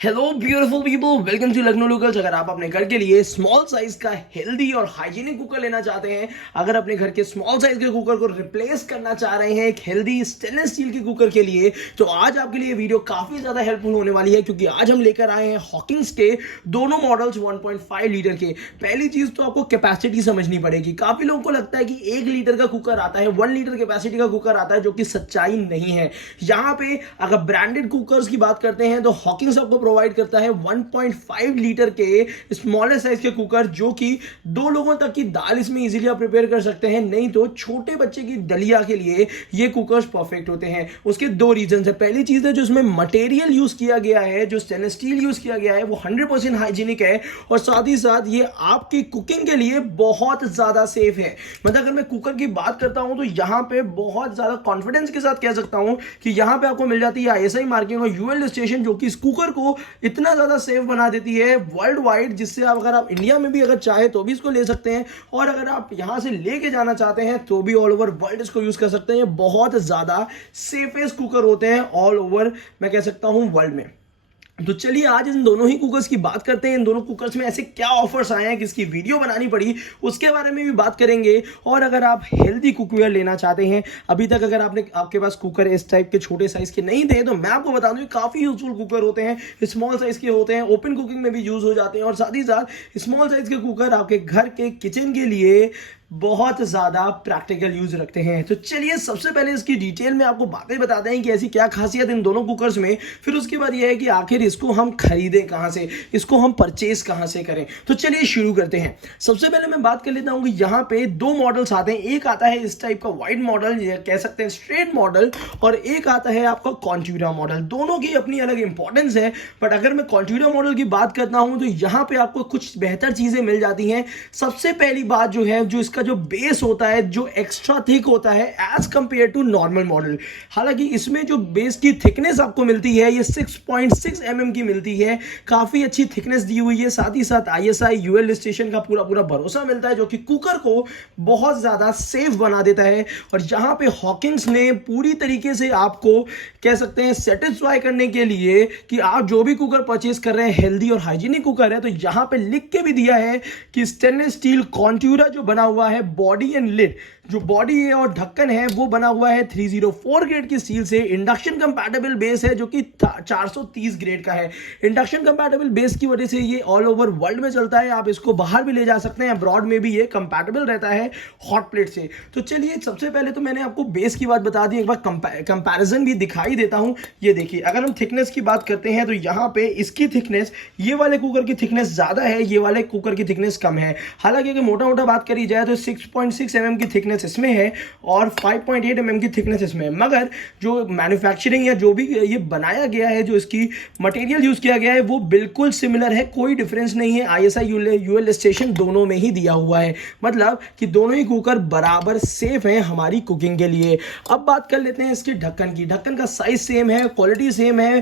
Hello beautiful people, welcome to Lucknow locals. अगर आप अपने घर के लिए स्मॉल साइज का हेल्दी और हाइजीनिक कुकर लेना चाहते हैं, अगर अपने घर के स्मॉल साइज के कुकर को रिप्लेस करना चाह रहे हैं एक हेल्दी स्टेनलेस स्टील के कुकर के लिए, तो आज आपके लिए वीडियो काफी ज्यादा हेल्पफुल होने वाली है, क्योंकि आज हम लेकर आए हैं हॉकिंस के दोनों मॉडल्स 1.5 लीटर के। पहली चीज तो आपको कैपेसिटी समझनी पड़ेगी। काफी लोगों को लगता है कि 1 लीटर का कुकर आता है, 1 लीटर कैपेसिटी का कुकर आता है, जो कि सच्चाई नहीं है। यहाँ पे अगर ब्रांडेड कुकर्स की बात करते हैं तो हॉकिंस आपको प्रोवाइड करता है 1.5 लीटर के स्मॉलेस्ट साइज के कुकर, जो कि 2 लोगों तक की दाल इसमें इजीली आप प्रिपेयर कर सकते हैं। नहीं तो छोटे बच्चे की दलिया के लिए ये कुकर्स परफेक्ट होते हैं। उसके 2 रीजन है। पहली चीज है, जो इसमें मटेरियल यूज किया गया है, जो स्टेनलेस स्टील यूज किया गया है, वो 100% हाइजीनिक है, और साथ ही साथ ये आपकी कुकिंग के लिए बहुत ज्यादा सेफ है। मतलब अगर मैं कुकर की बात करता हूं तो यहां पे बहुत ज्यादा कॉन्फिडेंस के साथ कह सकता हूं कि यहां पे आपको मिल जाती है आईएसआई मार्किंग और यूएल स्टेशन, जो कि इस कुकर को इतना ज्यादा सेफ बना देती है वर्ल्ड वाइड, जिससे आप अगर आप इंडिया में भी अगर चाहे तो भी इसको ले सकते हैं, और अगर आप यहां से लेके जाना चाहते हैं तो भी ऑल ओवर वर्ल्ड इसको यूज कर सकते हैं। बहुत ज्यादा सेफेस्ट कुकर होते हैं ऑल ओवर, मैं कह सकता हूं, वर्ल्ड में। तो चलिए आज इन दोनों ही कुकर्स की बात करते हैं। इन दोनों कुकर्स में ऐसे क्या ऑफर्स आए हैं, किसकी वीडियो बनानी पड़ी, उसके बारे में भी बात करेंगे। और अगर आप हेल्दी कुकवेयर लेना चाहते हैं, अभी तक अगर आपके पास कुकर इस टाइप के छोटे साइज के नहीं थे, तो मैं आपको बता दूं काफी यूजफुल कुकर होते हैं। स्मॉल साइज के होते हैं, ओपन कुकिंग में भी यूज हो जाते हैं, और साथ ही साथ स्मॉल साइज के कुकर आपके घर के किचन के लिए बहुत ज्यादा प्रैक्टिकल यूज रखते हैं। तो चलिए सबसे पहले इसकी डिटेल में आपको बातें बताते हैं कि ऐसी क्या खासियत इन दोनों कुकर्स में। फिर उसके बाद यह है कि आखिर इसको हम खरीदें कहां से, इसको हम परचेज कहां से करें। तो चलिए शुरू करते हैं। सबसे पहले मैं बात कर लेता हूं कि यहाँ पे 2 मॉडल्स आते हैं। एक आता है इस टाइप का वाइड मॉडल, कह सकते हैं स्ट्रेट मॉडल, और एक आता है आपका कॉन्ट्यूरा मॉडल। दोनों की अपनी अलग इंपॉर्टेंस है, बट अगर मैं कॉन्ट्यूरा मॉडल की बात करता हूं तो यहाँ पे आपको कुछ बेहतर चीजें मिल जाती हैं। सबसे पहली बात जो है, जो का जो बेस होता है, जो एक्स्ट्रा थिक होता है as compare to normal model. हालांकि इसमें जो बेस की थिकनेस आपको मिलती है, ये 6.6 mm की मिलती है। काफी अच्छी थिकनेस दी हुई है। साथ ही साथ आईएसआई यूएल स्टेशन का पूरा भरोसा मिलता है, जो कि कुकर को बहुत ज्यादा सेफ बना देता है। और यहां पे हॉकिंस ने पूरी तरीके से आपको कह सकते हैं सेटिस्फाई करने के लिए कि आप जो भी कुकर परचेज कर रहे हैं हेल्दी और हाइजीनिक कुकर है, तो यहां पे लिख के भी दिया है कि स्टेनलेस स्टील कॉन्ट्यूरा जो बना हुआ है, बॉडी एंड लिड, जो बॉडी है और ढक्कन है, वो बना हुआ है 304 ग्रेड की स्टील से। इंडक्शन कंपैटिबल बेस है, जो कि 430 ग्रेड का है। इंडक्शन कंपैटिबल बेस की वजह से ये ऑल ओवर वर्ल्ड में चलता है। आप इसको बाहर भी ले जा सकते हैं, अब्रॉड में भी ये कंपैटिबल रहता है हॉट प्लेट से। तो चलिए सबसे पहले तो मैंने आपको बेस की बात बता दी, एक बार कंपैरिजन भी दिखाई देता हूं। ये देखिए, अगर हम थिकनेस की बात करते हैं तो यहाँ पे इसकी थिकनेस, ये वाले कुकर की थिकनेस ज्यादा है, ये वाले कुकर की थिकनेस कम है। हालांकि अगर मोटा बात करी जाए तो 6.6 mm की थिकनेस इसमें है और 5.8 mm की थिकनेस इसमें है। मगर जो मैन्युफैक्चरिंग या जो भी ये बनाया गया है, जो इसकी मटेरियल यूज किया गया है, वो बिल्कुल सिमिलर है, कोई डिफरेंस नहीं है। आईएसआई यूएल स्टेशन दोनों में ही दिया हुआ है, मतलब कि दोनों ही कुकर बराबर सेफ हैं हमारी कुकिंग के लिए। अब बात कर लेते हैं इसके ढक्कन की। ढक्कन का साइज सेम है, क्वालिटी सेम है,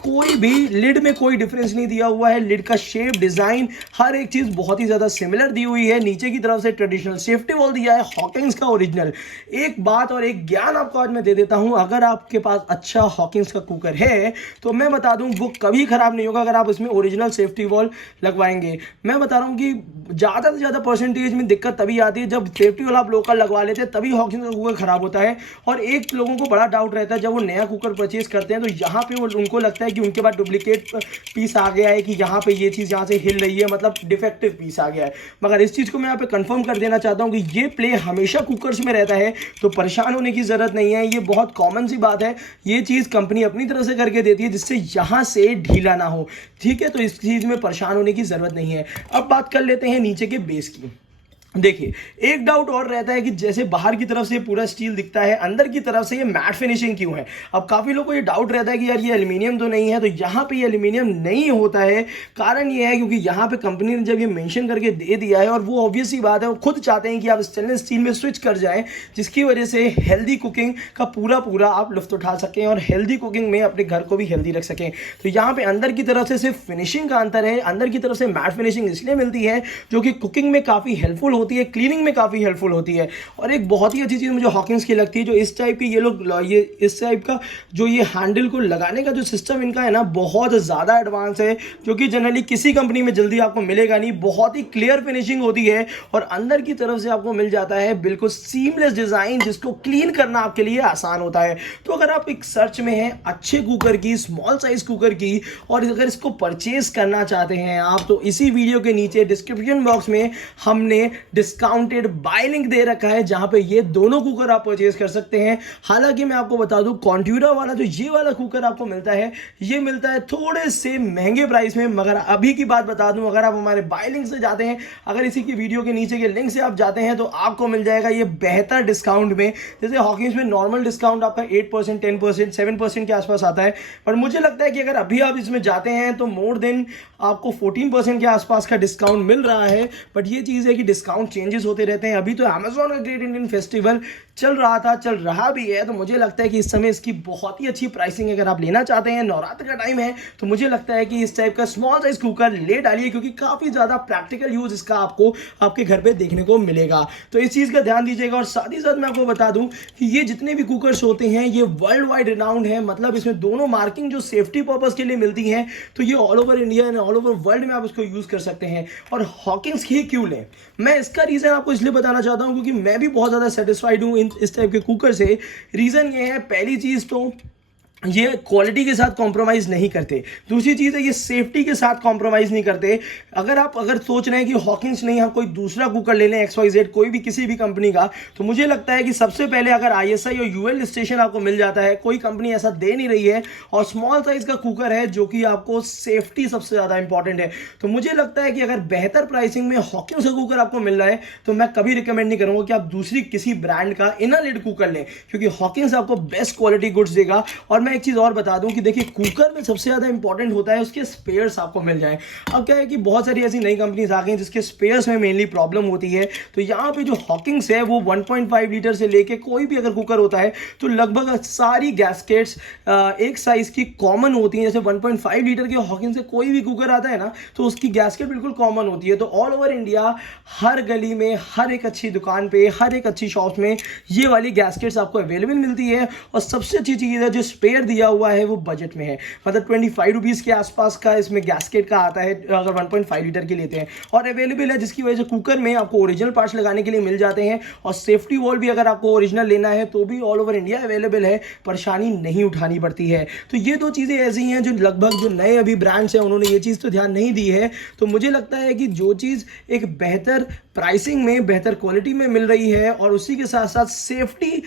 कोई भी लिड में कोई डिफरेंस नहीं दिया हुआ है। लिड का शेप, डिजाइन, हर एक चीज बहुत ही ज्यादा सिमिलर दी हुई है। नीचे की तरफ से ट्रेडिशनल सेफ्टी वॉल दिया है, हॉकिंस का ओरिजिनल। एक बात और एक ज्ञान आपको आज मैं दे देता हूं, अगर आपके पास अच्छा हॉकिंस का कुकर है तो मैं बता दूं वो कभी खराब नहीं होगा अगर आप इसमें ओरिजिनल सेफ्टी वॉल लगवाएंगे। मैं बता रहा हूं कि ज्यादा से ज्यादा परसेंटेज में दिक्कत तभी आती है जब सेफ्टी वॉल आप लोकल लगवा लेते हैं, तभी हॉकिंस का कुकर खराब होता है। और एक लोगों को बड़ा डाउट रहता है जब वो नया कुकर परचेज करते हैं, तो यहाँ पे वो उनको लगता है कि उनके पास डुप्लीकेट पीस आ गया है, कि यहाँ पे ये चीज यहाँ से हिल रही है, मतलब डिफेक्टिव पीस आ गया है। मगर इस चीज को मैं यहाँ पे कंफर्म कर देना चाहता हूँ कि ये प्ले हमेशा कुकर्स में रहता है, तो परेशान होने की जरूरत नहीं है। ये बहुत कॉमन सी बात है, ये चीज कंपनी अपनी तरफ से करके देती है जिससे यहां से ढीला ना हो। ठीक है, तो इस चीज में परेशान होने की जरूरत नहीं है। अब बात कर लेते हैं नीचे के बेस की। देखिए, एक डाउट और रहता है कि जैसे बाहर की तरफ से पूरा स्टील दिखता है, अंदर की तरफ से ये मैट फिनिशिंग क्यों है। अब काफी लोगों को ये डाउट रहता है कि यार ये एल्यूमिनियम तो नहीं है, तो यहाँ पे ये एल्यूमिनियम नहीं होता है। कारण ये है क्योंकि यहाँ पे कंपनी ने जब ये मेंशन करके दे दिया है, और वो ऑब्वियस सी बात है, वो खुद चाहते हैं कि आप स्टेनलेस स्टील में स्विच कर जाएं, जिसकी वजह से हेल्दी कुकिंग का पूरा आप लुत्फ उठा सकें और हेल्दी कुकिंग में अपने घर को भी हेल्दी रख सकें। तो यहाँ पे अंदर की तरफ से सिर्फ फिनिशिंग का अंतर है। अंदर की तरफ से मैट फिनिशिंग इसलिए मिलती है जो कि कुकिंग में काफी हेल्पफुल होती है, क्लीनिंग में काफ़ी हेल्पफुल होती है। और एक बहुत ही अच्छी चीज़ मुझे हॉकिंस की लगती है, जो इस टाइप की ये इस टाइप का जो ये हैंडल को लगाने का जो सिस्टम इनका है ना, बहुत ज़्यादा एडवांस है, जो कि जनरली किसी कंपनी में जल्दी आपको मिलेगा नहीं। बहुत ही क्लियर फिनिशिंग होती है और अंदर की तरफ से आपको मिल जाता है बिल्कुल सीमलेस डिज़ाइन, जिसको क्लीन करना आपके लिए आसान होता है। तो अगर आप एक सर्च में हैं अच्छे कुकर की, स्मॉल साइज कुकर की, और अगर इसको परचेज करना चाहते हैं आप, तो इसी वीडियो के नीचे डिस्क्रिप्शन बॉक्स में हमने डिस्काउंटेड बाय लिंक दे रखा है, जहां पे ये दोनों कुकर आप परचेज कर सकते हैं। हालांकि मैं आपको बता दूं, कॉन्ट्यूरा वाला जो ये वाला कुकर आपको मिलता है, ये मिलता है थोड़े से महंगे प्राइस में। मगर अभी की बात बता दूं, अगर आप हमारे बाय लिंक से जाते हैं, अगर इसी की वीडियो के नीचे के लिंक से आप जाते हैं, तो आपको मिल जाएगा ये बेहतर डिस्काउंट में। जैसे हॉकिंस में नॉर्मल डिस्काउंट आपका 8%, 10%, 7% के आसपास आता है, पर मुझे लगता है कि अगर अभी आप इसमें जाते हैं तो मोर देन आपको 14% के आसपास का डिस्काउंट मिल रहा है। बट ये चीज़ है कि डिस्काउंट चेंजेस होते रहते हैं। अभी तो अमेजॉन का ग्रेट इंडियन फेस्टिवल चल रहा था, चल रहा भी है, तो मुझे लगता है कि इस समय इसकी बहुत ही अच्छी प्राइसिंग अगर आप लेना चाहते हैं, नवरात्र का टाइम है, तो मुझे लगता है कि इस टाइप का स्मॉल साइज कुकर ले डालिए, क्योंकि काफ़ी ज़्यादा प्रैक्टिकल यूज इसका आपको आपके घर पे देखने को मिलेगा। तो इस चीज़ का ध्यान दीजिएगा। और साथ ही साथ मैं आपको बता दूं कि ये जितने भी कुकर्स होते हैं, ये वर्ल्ड वाइड रिनाउंड है। मतलब इसमें दोनों मार्किंग जो सेफ्टी पर्पस के लिए मिलती हैं, तो ये all over India and all over world में आप इसको यूज़ कर सकते हैं। और हॉकिंस ही क्यों लें, मैं इसका रीज़न आपको इसलिए बताना चाहता हूँ, क्योंकि मैं भी बहुत ज़्यादा सेटिस्फाइड हूँ इस टाइप के कुकर से। रीज़न ये है, पहली चीज़ तो ये क्वालिटी के साथ कॉम्प्रोमाइज़ नहीं करते। दूसरी चीज़ है, ये सेफ्टी के साथ कॉम्प्रोमाइज़ नहीं करते। अगर सोच रहे हैं कि हॉकिंस नहीं, हम कोई दूसरा कुकर ले लें, XYZ कोई भी किसी भी कंपनी का, तो मुझे लगता है कि सबसे पहले अगर ISI और UL स्टेशन आपको मिल जाता है, कोई कंपनी ऐसा दे नहीं रही है, और स्मॉल साइज का कुकर है, जो कि आपको सेफ्टी सबसे ज़्यादा इंपॉर्टेंट है, तो मुझे लगता है कि अगर बेहतर प्राइसिंग में हॉकिंस का कुकर आपको मिल रहा है, तो मैं कभी रिकमेंड नहीं करूँगा कि आप दूसरी किसी ब्रांड का इनर लिड कुकर लें, क्योंकि हॉकिंस आपको बेस्ट क्वालिटी गुड्स देगा। और मैं एक चीज़ और बता दूं कि देखिए, कुकर में सबसे ज़्यादा इंपॉर्टेंट होता है उसके स्पेयर्स आपको मिल जाए। अब क्या है कि बहुत सारी ऐसी नई कंपनीज आ गई हैं जिसके स्पेयर्स में मेनली प्रॉब्लम होती है। तो यहाँ पे जो हॉकिंस है, वो 1.5 लीटर से लेके कोई भी अगर कुकर होता है, तो लगभग सारी गैस्केट्स एक साइज की कॉमन होती हैं। जैसे 1.5 लीटर के हॉकिंस से कोई भी कुकर आता है ना, तो उसकी गैस्केट बिल्कुल कॉमन होती है। तो ऑल ओवर इंडिया हर गली में, हर एक अच्छी दुकान पे, हर एक अच्छी शॉप में ये वाली गैस्केट्स आपको अवेलेबल मिलती है। और सबसे अच्छी चीज़ है, जो स्पेयर दिया हुआ है वो बजट में है, मतलब 25 रुपीज़ के आसपास का इसमें गैस्केट का आता है, अगर 1.5 लीटर के लेते हैं, और अवेलेबल है, जिसकी वजह से कुकर में आपको ओरिजिनल पार्ट्स लगाने के लिए मिल जाते हैं। और सेफ्टी वॉल भी अगर आपको ओरिजिनल लेना है, तो भी ऑल ओवर इंडिया अवेलेबल है, परेशानी नहीं उठानी पड़ती है। तो ये दो चीज़ें ऐसी हैं जो लगभग जो नए अभी ब्रांड्स हैं, उन्होंने ये चीज़ तो ध्यान नहीं दी है। तो मुझे लगता है कि जो चीज़ एक बेहतर प्राइसिंग में, बेहतर क्वालिटी में मिल रही है, और उसी के साथ साथ सेफ्टी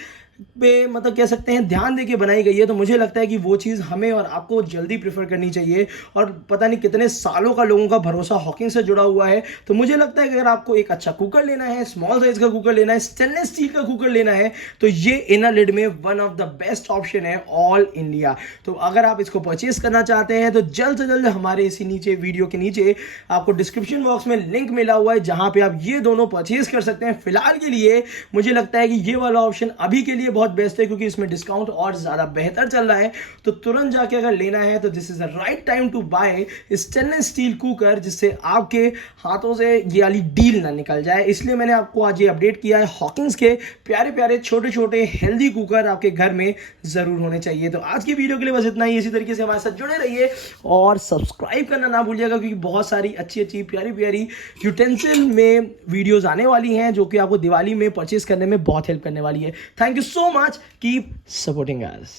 पे मतलब कह सकते हैं ध्यान देके बनाई गई है, तो मुझे लगता है कि वो चीज़ हमें और आपको जल्दी प्रेफर करनी चाहिए। और पता नहीं कितने सालों का लोगों का भरोसा हॉकिंस से जुड़ा हुआ है। तो मुझे लगता है कि अगर आपको एक अच्छा कुकर लेना है, स्मॉल साइज का कुकर लेना है, स्टेनलेस स्टील का कुकर लेना है, तो ये इनर लिड में one of the best option है ऑल इंडिया। तो अगर आप इसको परचेज करना चाहते हैं, तो जल्द से जल्द हमारे इसी नीचे वीडियो के नीचे आपको डिस्क्रिप्शन बॉक्स में लिंक मिला हुआ है, जहां पे आप ये दोनों परचेज कर सकते हैं। फिलहाल के लिए मुझे लगता है कि ये वाला ऑप्शन अभी के लिए बहुत बेस्ट है, क्योंकि इसमें डिस्काउंट और ज्यादा बेहतर चल रहा है। तो तुरंत जाके अगर लेना है, तो this is the right time to buy stainless steel cooker, जिससे आपके हाथों से ये वाली डील ना निकल जाए। इसलिए मैंने आपको आज ये अपडेट किया है, हॉकिंस के प्यारे प्यारे छोटे छोटे हेल्दी कुकर आपके घर में जरूर होने चाहिए। तो आज की वीडियो के लिए बस इतना ही। इसी तरीके से हमारे साथ जुड़े रहिए और सब्सक्राइब करना ना भूलिएगा, क्योंकि बहुत सारी अच्छी अच्छी प्यारी प्यारी यूटेंसिल में वीडियोस आने वाली हैं, जो कि आपको दिवाली में परचेज करने में बहुत हेल्प करने वाली है। Thank you so much, keep supporting us.